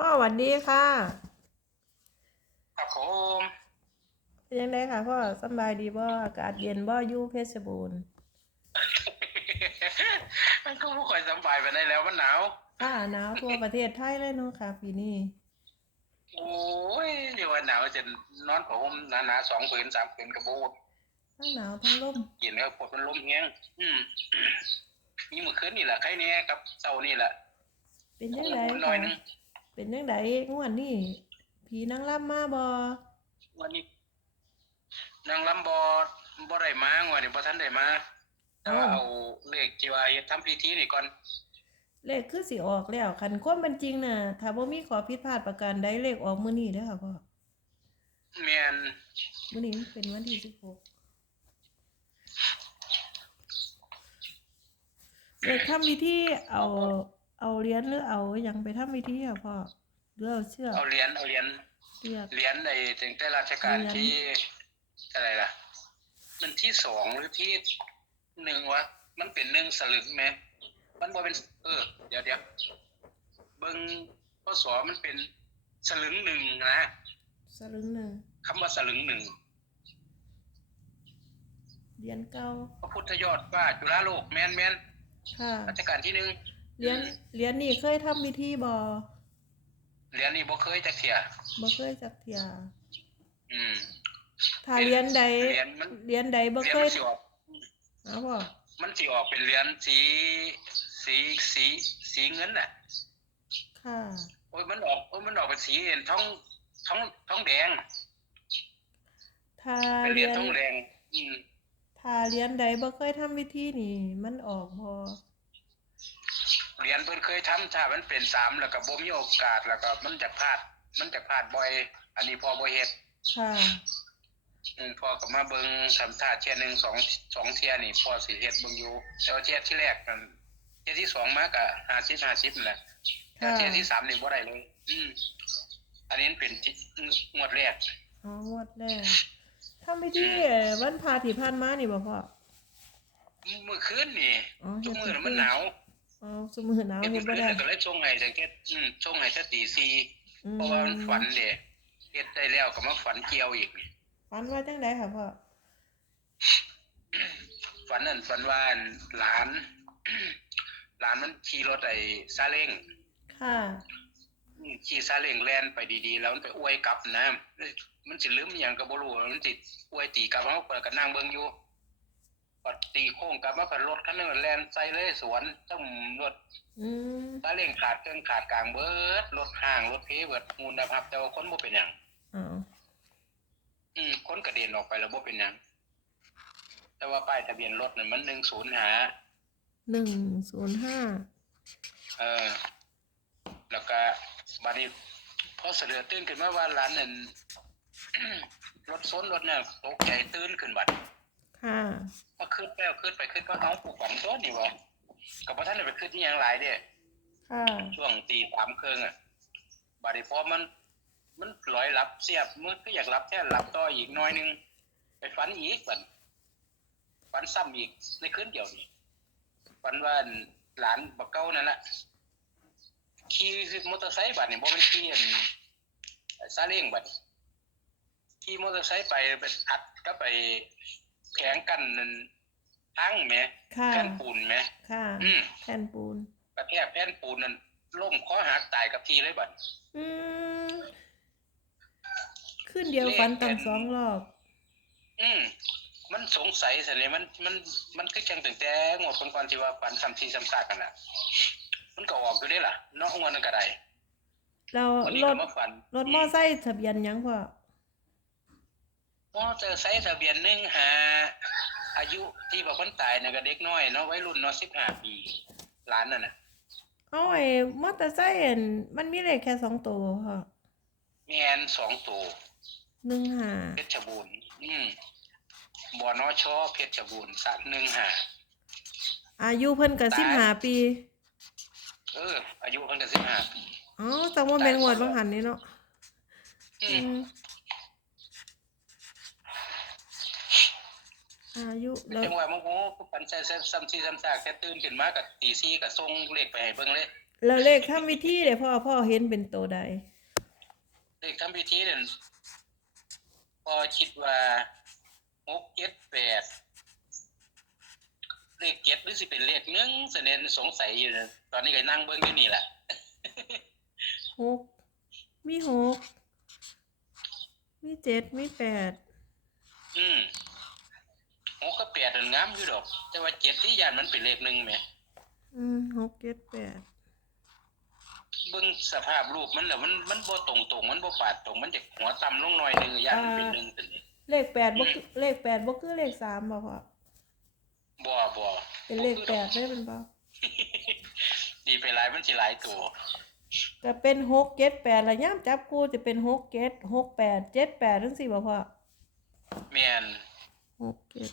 พ่อหวัดดีค่ะ ครับผมเป็นยังไงค่ะพ่อสำบายดีบ่อากาศเย็นบ่อยู่เพชรบูรณ์มันก็ไม่ค่อยสบายไปได้แล้วมันหนาวค่ะหนาวทั่วประเทศไทยเลยเนาะค่ะปีนี้โอ้ยเดี๋ยวว่าหนาวจะนอนผมหนาๆสองผืนสามผืนกระโบดทั้งหนาวทั้งลมเย็นครับปวดมันลมแห้งอืมนี่เมื่อคืนนี่แหละใครเนี่ยกับเช้านี่แหละเป็นยังไงหน่อค่ะยหนึง เป็นยังไงงวดนี้ผีนางรำมาบ่วันนี้นางลำบอดบ่ได้มาวันนี้บ่ทันได้มาแต่ว่าเอาเลขที่ว่าเฮ็ดทำพิธีนี่ก่อนเลขคือสิออกแล้วคันความเป็นจริงน่ะถ้าบ่มีขอผิดพลาดประการใดเลขออกมื้อนี้เด้อค่ะพ่อแม่นมื้อนี้มันเป็นวันที่16เลขทำพิธีเอา เอาเหรียญหรือเอาหยังไปทำพิธีอะพ่อหรือเอาเชือกเอาเหรียญเอาเหรียญเชือกเหรียญในถึงแต่ราชการเหรียญที่อะไรล่ะ มันที่สองหรือที่หนึ่งวะมันเป็นหนึ่งสลึงไหมมันบ่เป็นเออเดี๋ยวเดี๋ยวเบิ่งพศมันเป็นสลึงหนึ่งนะสลึงหนึ่งคำว่าสลึงหนึ่งเหรียญเก่าพระพุทธยอดว่าจุฬาโลกแมนแมนค่ะรัชกาลที่หนึ่ง เหรียญเหรียญนี่เคยทำพิธีบ่เหรียญนี้บ่เคยจักเที่ยบ่เคยจักเที่ยอืมถ้าเหรียญใดเหรียญมันเหรียญใดบ่เหรียญเคมัยนสิออกเอาบ่มันสิออกเป็นเหรียญสีสีสีสีเงินน่ะ ค่ะโอ้ยมันออกโอ้ยมันออกเป็นสีเอ็นท้องท้องท้องแดงถ้าเป็นเหเหรีรียยญญท้องแดงอืมถ้าเหรียญใดบ่เคยทำพิธีนี่ มันออกบ่ เหรียญเพิ่นเคยทำถ้ามันเป็นสามแล้วก็บ่มีโอกาสแล้วก็มันจะพลาด มันจะพลาดบ่อย อันนี้พอบ่เฮ็ดค่ะอืมพอก็มาเบิ่งทำท่าเที่ยหนึงสองสองเที่ยนี่พอสิเฮ็ดเบิ่งอยู่แต่ว่าเที่ยที่แรกนั่นเที่ยที่สองมาก็50 50นั่นแหละแต่ค่ะเที่ยที่สามนี่บ่ได้เลย อืมอันนี้เป็นที่งวดแรกอ๋องวดแรกทำพิธีเอ่อวันพาที่ผ่านมานี่บ่พ่อเมื่อคืนนี่อ๋อทุกมื้อเฮ็ดน่ะมันหนาว อ๋อซุมื้อหนาวเฮ็ดเฮ็ดมื้บ่อคืนได้แล้วก็เลยส่งให้จังเก็ดอืมส่งให้แต่ตีสี่อืเพราะว่ามันฝันเด้เฮ็ดได้แล้วก็มาฝันเกี่ยวอีก ฝันว่าจังได๋ค่ะพ่อ ฝันนั่นฝันว่าหลาน หลานมันขี่รถไอ้ซาเล้งค่ะอืมขี่ซาเล้งแล่นไปดีๆ แล้วมันไปอวยกลับนะ มันสิลืมอหย่างก็บ่รู้มันสิอวยตีกลับเฮาก็นั่งเบิ่งอยู่ ปัดตีโค้งกลับมาพัดรถคันนึงแล่นใส่เลยสวนต้องรถอืมซาเล้งขาดเครื่องขาดกลางเบิดรถห่างรถเพเบิดมูลนะครับแต่ว่าคนบ่เป็นหยังอ๋ออืมคนกระเด็นออกไปแล้วบ่เป็นหยังแต่ว่าป้ายทะเบียนรถนั่นมัน105หนึ่งศูนย์ห้าเออแล้วก็บัดนี้พอเสลือตื่นขึ้นมาว่าร้านนั่น รถซ้นรถเนี่ยตกใจตื่นขึ้นบัด ค่ะมาขึ้นไปเอาขึ้นไปขึ้นก็เอาผูกฝังซ้นนี่วะกับพระท่านได้ไปขึ้นที่หยังหลายเด้ค่ะช่วงตีสามครึ่งอะบัดนี้พอมัน มันลอยหลับเสียบมือก็อยากหลับแค่หลับต่ออีกหน้อยหนึง ไปฝันอีกบัดฝันซ้ำอีกในคืนเดียวนี่ฝันว่าหลานบักเก้านั่นแหละขี่มอเตอร์ไซค์บัดนี่บ่เป็นขี่อันซาเล้งบัดขี่มอเตอร์ไซค์ไปไปอัดก็ไป แผงกันนั่นทางแหมค่ะแผ่นปูนแหมค่ะอืมแผ่นปูน กระแทกแผ่นปูนนั่นล่มคอหักตายกับทีเลยบัดอืมขึ้นเดียวฟันตั้งสองรอบ อืมมันสงสัยซะเลยมันมันมันคือจังตั้งแต่งวดก่อนๆที่ว่าปันซ้ำทีซ้ำซากกันน่ะ มันก็ออกอยู่เด้ล่ะเนาะงวดนั้นก็ได้เราวันนี้รก็ถมาฝันรถมอไซค์ทะเบียนหยังพ่อ มอเตอร์ไซค์ทะเบียนหนึ่งหาอายุที่บอกคนตายน่ะก็เด็กน้อยเนาะวัยรุ่นเนาะ15ปีหลานนั่นน่ะเอาไอ้มอเตอร์ไซค์อันมันมีเลขแค่สองตัวพ่อแมนสองตัวหนึ่งห้าเพชรบูรณ์อืมบอนอชอเพชรบูรณ์สักหนึ่งหาอายุเพิ่นก็สิบห้าปี เออ อายุเพิ่นก็สิบห้าปีอ๋อจังว่าเป็นงวดบางหันนี่เนาะอือืม อายุแล้วจังหวะโมโหผู้ปันใจซ้ำซีซ้ำซากแค่ตื่นขึ้นมากับตีซี่กับส่งเลขไปให้เบิ่งเลยแล้วเลขทำพิธีเด้พ่อพ่อเห็นเป็นตัวใด เลขทำพิธีนั่นพอคิดว่าหกเจ็ดแปดเลขเจ็ดหรือสิเป็นเลขหนึ่งแสดงสงสัยอยู่นะตอนนี้ก็นั่งเบิ้งอยู่นี่แหละหกมีหกมีเจ็ดมีแปดอืม กกับแปดนั่นงามอยู่ดอก แต่ว่าเจ็ดที่ยานมันเป็นเลขหนึ่งไหมอืมหกเจ็ดแปดเบิ่งสภาพรูปมันแล้วมันมันบ่ตรงตรงๆมันบ่ปาดตรงมันจะหัวต่ำลงหน่อยหนึงยานมันเป็นหนึ่งตัวนี้เลขแปดบ่คือเลขแปดบ่คือเลขสามบ่พ่อบ่บ่เป็นเลขแปดได้เป็นบ่ดีไปหลายมันสิหลายตัวก็เป็นหกเจ็ดแปดแล้วย่ามจับคู่จะเป็นหกเจ็ดหกแปดเจ็ดแปดทั้งสี่บ่พ่อแม่นหกเจ็ด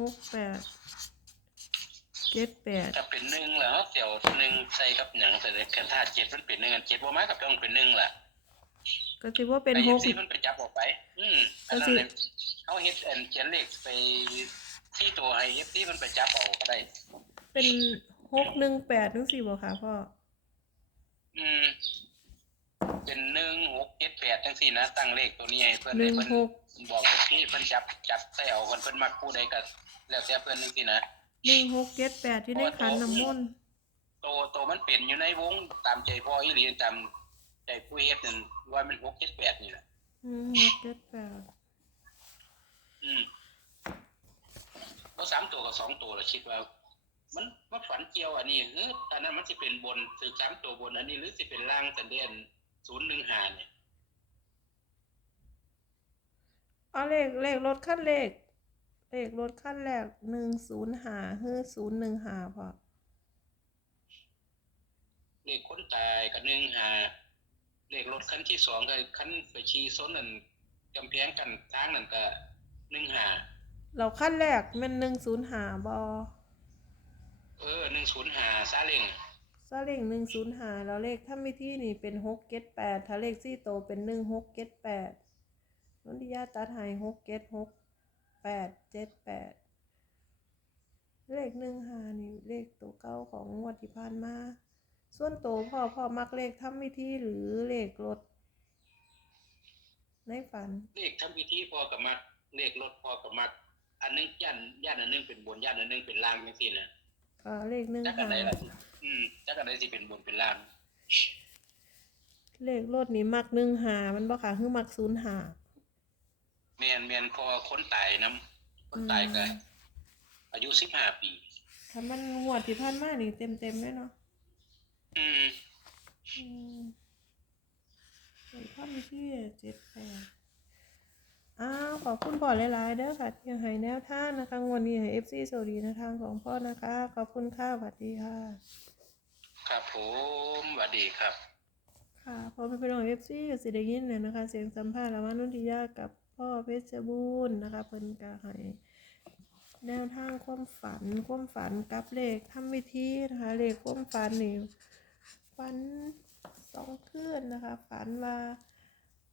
หกแปดเจ็ดแปดถ้าเป็นหนึ่งแล้วเดี๋ยวหนึ่งใส่กับหยังแต่คันถ้าเจ็ดมันเป็นหนึ่งอันเจ็ดบ่มากับต้องเป็นหนึ่งล่ะก็สิว่าเป็นไอ้หกที่มันไปจับออกไป อืมอันนั้นเลยเขาเฮ็ดอันเขียนเลขไปที่ตัวให้เอฟที่มันไปจับเอาก็ได้ เป็นหกหนึ่งแปดทั้งสี่บ่ค่ะพ่อ อืม เป็นหนึ่งหกเจ็ดแปดจังสี่นะ ตั้งเลขตัวนี้ให้เพื่อนหให้นึ่งเพื่อนหกบอกที่เพื่อนจับจับใส่เอาเพื่อนเพื่อนมักผู้ใดก็ แล้วแต่เพื่อนจังสี่นะหนึ่งหกเจ็ดแปดที่ได้ขันน้ำมนต์โตโตมันเป็นอยู่ในวงตามใจพ่ออีหลีตามใจผู้เฮ็ดนั่นว่ามันหกเจ็ดแปดนี่แหละอืมหกเจ็ดแปดอืมก็สามตัวกับสองตัวเราคิดว่า มันมันฝันเกี่ยวอันนี้เฮ้ยอันนั้นมันจะเป็นบนถือสามตัวบนอันนี้หรือจะเป็นล่างสันเดนศูนย์หนึ่งหาเนี่ยเอาเลขเลขรถขั้นเลข เลขรถขั้นแรกหนึ่งศูนย์หาเฮ้อศูนย์หนึ่งหาพ่อเลขคนตายกับหนึ่งหาเลขรถคันที่สองก็คันไปชี้ซ้นนั่นกำแพงกันทางนั่นก็หนึ่งหาเราขั้นแรกมันหนึ่งศูนย์หาบอเออหนึ่งศูนย์หาซาเล้งซาเล้งหนึ่งศูนย์หาแล้วเลขถ้ามีที่นี่เป็นหกเก็ดแปดถ้าเลขสี่โตวเป็นหนึ่งหกเก็ดแปดนนทิยาตัดใหายหกเก็ดหก แปดเจ็ดแปดเลขหนึ่งหานี่เลขตัวเก้าของงวดที่ผ่านมา ส่วนโตวพ่อพ่อมักเลขทำวิธีหรือเลขรถในฝัน เลขทำพิธีพอกับมักเลขรถพอกับมัก อันหนึงย่านย่านอันหนึงเป็นบนย่านอันหนึงเป็นล่างจังซี่นะก็เลขหนึ่งจักอันหาใดล่ะอืมจักอันใดสิเป็นบนเป็นล่างเลขรถนี่มักหนึ่งหามันบ่ค่ะคือมักศูนย์หา แม่นแม่นพอคนตายนํคนตายก็อายุ15ปี ถ้ามันงวดที่ผ่านมานี่เต็มเต็มๆเลยเนาะอืมอืมเลขข้อมีที่เจ็ดแปดอ้าวขอบคุณพ่อหลายๆเด้อค่ะที่ให้แนวทางนะคะงวันนี้ให้เอฟซีสวัสดีแนวทางของพ่อนะคะ ขอบคุณค่ะสวัสดีค่ะ ครับผมสวัสดีครับ ค่ะพอไปเป็นของเอฟซีก็สิได้ยินเลยนะคะ เสียงสัมภาษณ์ระหว่างนุ่นทิยากับ พ่อเพชรบูรณ์นะคะเพิ่นก็ให้แนวทางความฝันความฝันกับเลขทำวิธีนะคะเลขความฝันนี่ฝันสองคืนนะคะฝันว่า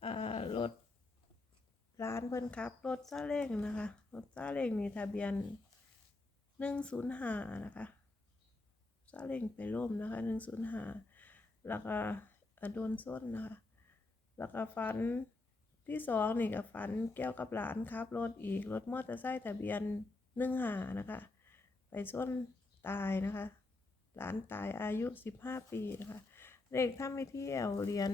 อ่อรถร้านเพิ่นขับรถซาเล้งนะคะรถซาเล้งนี่ทะเบียนหนึ่งศูนย์ห้านะคะซาเล้งไปร่มนะคะหนึ่งศูนย์ห้าแล้วก็โดนส้นนะคะแล้วก็ฝัน ที่สองนี่ก็ฝันเกี่ยวกับหลานครับรถอีกรถมอเตอร์ไซค์ทะเบียนหนึ่งหานะคะ ไปส้นตายนะคะ หลานตายอายุสิบห้าปีนะคะเลขทำวิธีเอาเหรียญ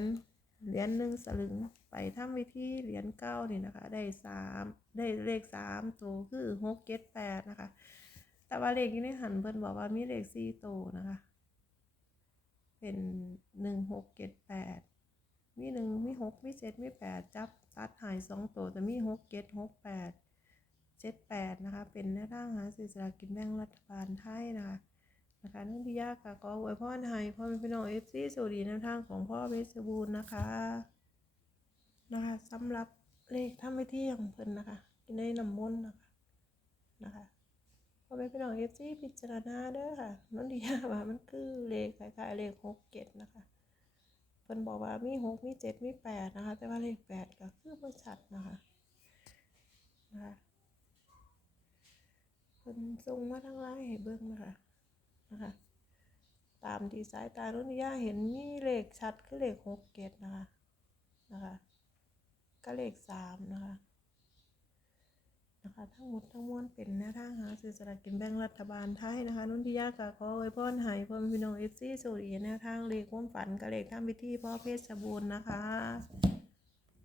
เหรียญหนึ่งสลึงไปทำวิธีเหรียญเก้านี่นะคะ ได้สามได้เลขสามตัวคือหกเจ็ดแปดนะคะ แต่ว่าเลขอยู่ในหันเพิ่นบอกว่ามีเลขสี่ตัวนะคะ เป็นหนึ่งหกเจ็ดแปดมีหนึ่งมีหกมีเจ็ดมีแปดจับ ตัดหายสองตัวแต่มีหกเจ็ดหกแปดเจ็ดแปดนะคะ เป็นแนวทางหาสื่อสลากินแบ่งรัฐบาลไทยนะคะนะคะนุ่นที่ยากค่ะก็อวยพรให้พ่อแม่พี่น้องเอฟซีสวัสดีแนวทางของพ่อเพชรบูรณ์นะคะนะคะสำหรับเลขทำไม่เที่ยงเพิ่นนะคะกินได้น้ำมนต์นะคะนะคะพ่อแม่พี่น้องเอฟซีพิจารณาเด้อค่ะนุ่นที่ยากว่ามันคือเลขคล้ายๆเลขหกเจ็ดนะคะ พิ่นบอกว่ามีหกมีเจ็ดมีแปดนะคะ แต่ว่าเลขแปดก็คือบ่ชัดนะคะนะคะพพิ่นส่งมาทางไลน์ให้เบิ่งนะคะนะคะ ตามที่สายตารุ่นิยาเห็นมีเลขชัดคือเลขหกเกตนะคะนะคะ ก็เลขสามนะคะ นะคะ ทั้งหมดทั้งมวลเป็นแนวทางหาซื้อสลากกินแบ่งรัฐบาลไทยนะคะนุนทิยาก็ขออวยพรให้พ่อแม่พี่น้องเอฟซีโซดีแนวทางเลขความฝันกับเลขทำพิธีพ่อเพชรบูรณ์นะคะ